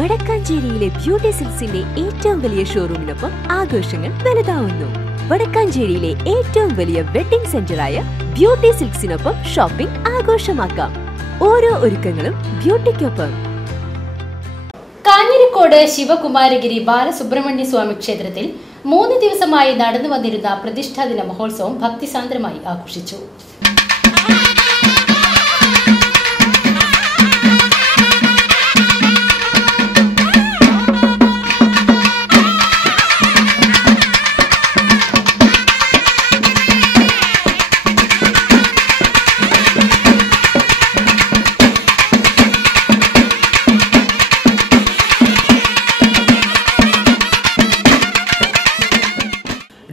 വടക്കാഞ്ചേരിയിലെ beauty സിൽക്സിന്റെ ഏറ്റവും വലിയ ഷോറൂമിനൊപ്പം ആഘോഷങ്ങൾ വലുതാവുന്നു. വടക്കാഞ്ചേരിയിലെ ഏറ്റവും വലിയ വെഡിംഗ് സെന്ററായ ബ്യൂട്ടി സിൽക്സിനൊപ്പം ഷോപ്പിംഗ് ആഘോഷമാക്കാം. ഓരോ ഒരുക്കങ്ങളും ബ്യൂട്ടിക്കൊപ്പം. കാഞ്ഞിരക്കോട് ശിവകുമാരഗിരി ബാലസുബ്രഹ്മണ്യ സ്വാമി ക്ഷേത്രത്തിൽ 3 ദിവസമായി നടന്നു വന്നിരുന്ന പ്രതിഷ്ഠാദിന മഹോത്സവം ഭക്തിസാന്ദ്രമായി ആഘോഷിച്ചു.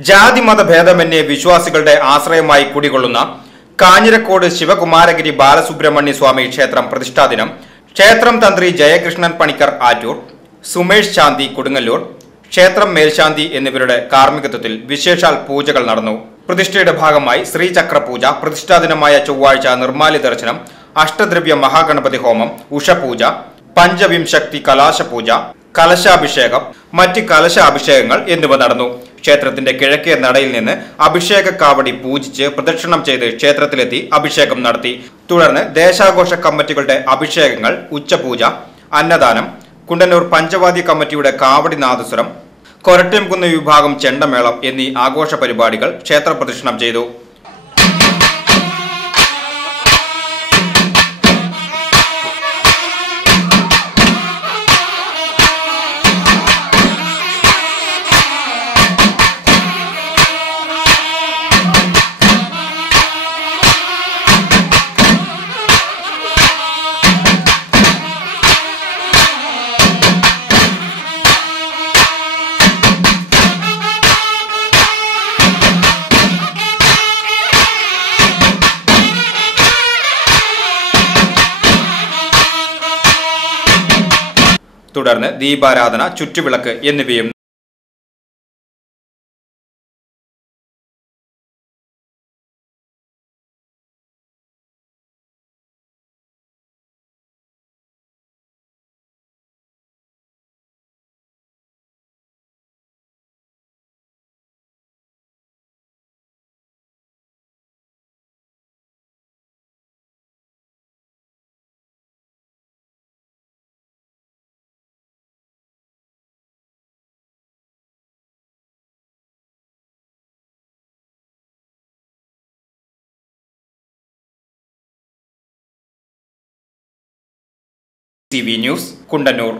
ജാതിമത ഭേദമന്യേ വിശ്വാസികളുടെ ആശ്രയമായി കുടികൊള്ളുന്ന കാഞ്ഞിരക്കോട് ശിവകുമാരഗിരി ബാലസുബ്രഹ്മണ്യ സ്വാമി ക്ഷേത്രം പ്രതിഷ്ഠാദിനം ക്ഷേത്രം തന്ത്രി ജയകൃഷ്ണൻ പണിക്കർ ആറ്റൂർ, സുമേഷ് ശാന്തി കൊടുങ്ങല്ലൂർ, ക്ഷേത്രം മേൽശാന്തി എന്നിവരുടെ കാർമ്മികത്വത്തിൽ വിശേഷാൽ പൂജകൾ നടന്നു. പ്രതിഷ്ഠയുടെ ഭാഗമായി ശ്രീചക്ര പൂജ, പ്രതിഷ്ഠാദിനമായ ചൊവ്വാഴ്ച നിർമ്മാല്യ ദർശനം, അഷ്ടദ്രവ്യ മഹാഗണപതി ഹോമം, ഉഷപൂജ, പഞ്ചവിംശക്തി കലാശപൂജ, കലശാഭിഷേകം, മറ്റ് കലശാഭിഷേകങ്ങൾ എന്നിവ നടന്നു. ക്ഷേത്രത്തിന്റെ കിഴക്കേ നടയിൽ നിന്ന് അഭിഷേക കാവടി പൂജിച്ച് പ്രദക്ഷിണം ചെയ്ത് ക്ഷേത്രത്തിലെത്തി അഭിഷേകം നടത്തി. തുടർന്ന് ദേശാഘോഷ കമ്മിറ്റികളുടെ അഭിഷേകങ്ങൾ, ഉച്ചപൂജ, അന്നദാനം, കുണ്ടന്നൂർ പഞ്ചവാദ്യ കമ്മിറ്റിയുടെ കാവടി നാദസ്വരം, കൊരട്ടംകുന്ന് വിഭാഗം ചെണ്ടമേളം എന്നീ ആഘോഷ പരിപാടികൾ ക്ഷേത്ര പ്രദക്ഷിണം ചെയ്തു. തുടർന്ന് ദീപാരാധന, ചുറ്റുവിളക്ക് എന്നിവയും TV ന്യൂസ് കുണ്ടന്നൂർ.